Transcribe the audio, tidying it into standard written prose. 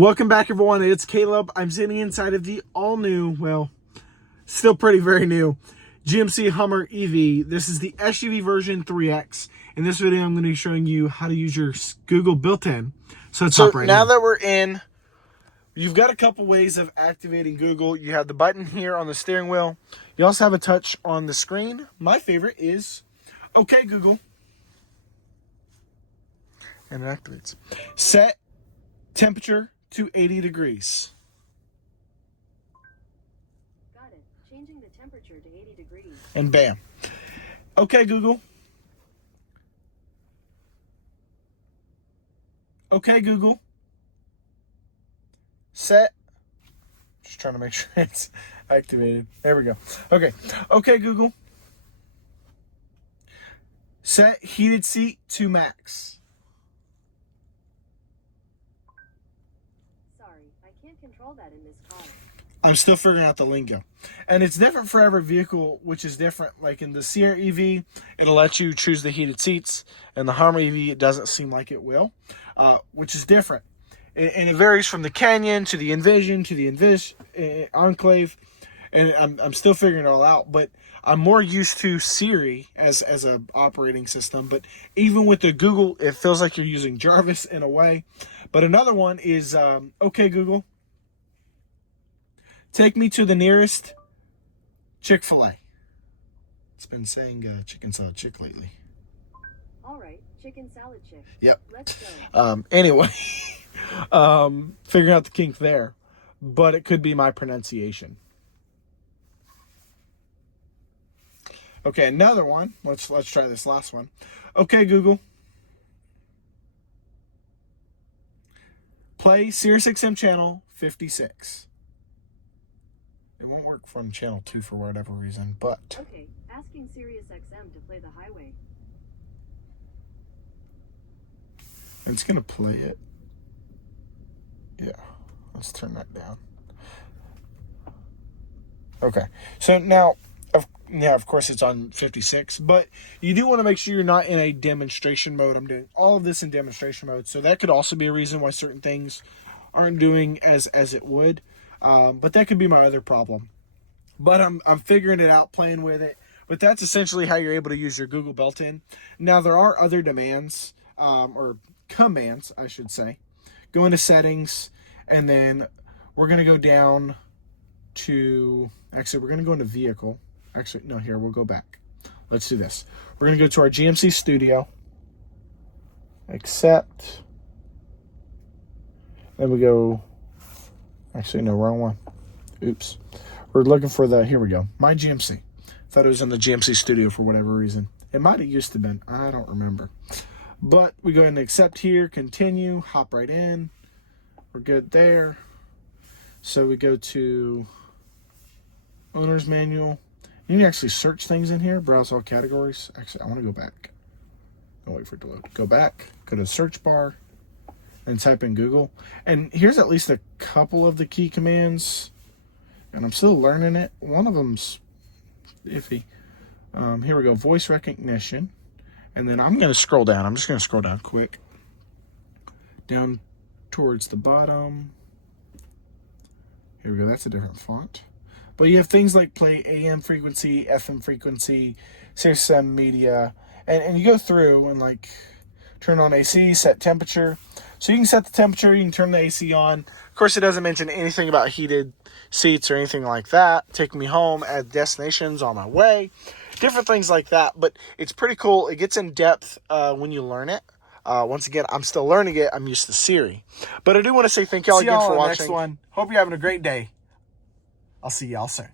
Welcome back, everyone. It's Caleb. I'm sitting inside of the all-new, well, still very new, GMC Hummer EV. This is the SUV version 3X. In this video, I'm going to be showing you how to use your Google built-in. So let's hop right in. Now that we're in, you've got a couple ways of activating Google. You have the button here on the steering wheel. You also have a touch on the screen. My favorite is, okay, Google. And it activates. Set temperature to 80 degrees. Got it. Changing the temperature to 80 degrees. And bam. Okay, Google. Okay, Google. Set. Just trying to make sure it's activated. There we go. Okay. Okay, Google. Set heated seat to max. Can't control that in this car. I'm still figuring out the lingo. And it's different for every vehicle, which is different. Like in the Sierra EV, it'll let you choose the heated seats. And the Hummer EV, it doesn't seem like it will, which is different. And it varies from the Canyon to the Envision to the Enclave. And I'm still figuring it all out. But I'm more used to Siri as a operating system. But even with the Google, it feels like you're using Jarvis in a way. But another one is, okay, Google. Take me to the nearest Chick-fil-A. It's been saying chicken salad chick lately. All right, chicken salad chick. Yep. Let's go. Anyway, figuring out the kink there, but it could be my pronunciation. Okay, another one. Let's try this last one. Okay, Google. Play SiriusXM channel 56. It won't work from channel 2 for whatever reason, but... Okay, asking SiriusXM to play the highway. It's going to play it. Yeah, let's turn that down. Okay, so now, of course it's on 56, but you do want to make sure you're not in a demonstration mode. I'm doing all of this in demonstration mode, so that could also be a reason why certain things aren't doing as it would. But that could be my other problem. But I'm figuring it out, playing with it. But that's essentially how you're able to use your Google built-in. Now, there are other demands, or commands, I should say. Go into settings, and then we're going to go down to... Actually, we're going to go into vehicle. Actually, no, here, we'll go back. Let's do this. We're going to go to our GMC studio. Accept. Then we go... Actually, no, wrong one. Oops. We're looking for the, here we go, My GMC. Thought it was in the GMC studio for whatever reason. It might have used to been. I don't remember. But we go ahead and accept here, continue, hop right in. We're good there. So we go to owner's manual. You can actually search things in here, browse all categories. Actually, I want to go back. Don't wait for it to load. Go back, go to the search bar, and type in Google. And here's at least a couple of the key commands. And I'm still learning it. One of them's iffy. Here we go. Voice recognition. And then I'm going to scroll down. I'm just going to scroll down quick. Down towards the bottom. Here we go. That's a different font. But you have things like play AM frequency, FM frequency, SiriusXM media. And you go through and like turn on AC, set temperature. So you can set the temperature, you can turn the AC on. Of course, it doesn't mention anything about heated seats or anything like that. Take me home, add destinations on my way. Different things like that, but it's pretty cool. It gets in depth when you learn it. Once again, I'm still learning it. I'm used to Siri. But I do want to say thank y'all again for watching. Next one. Hope you're having a great day. I'll see y'all soon.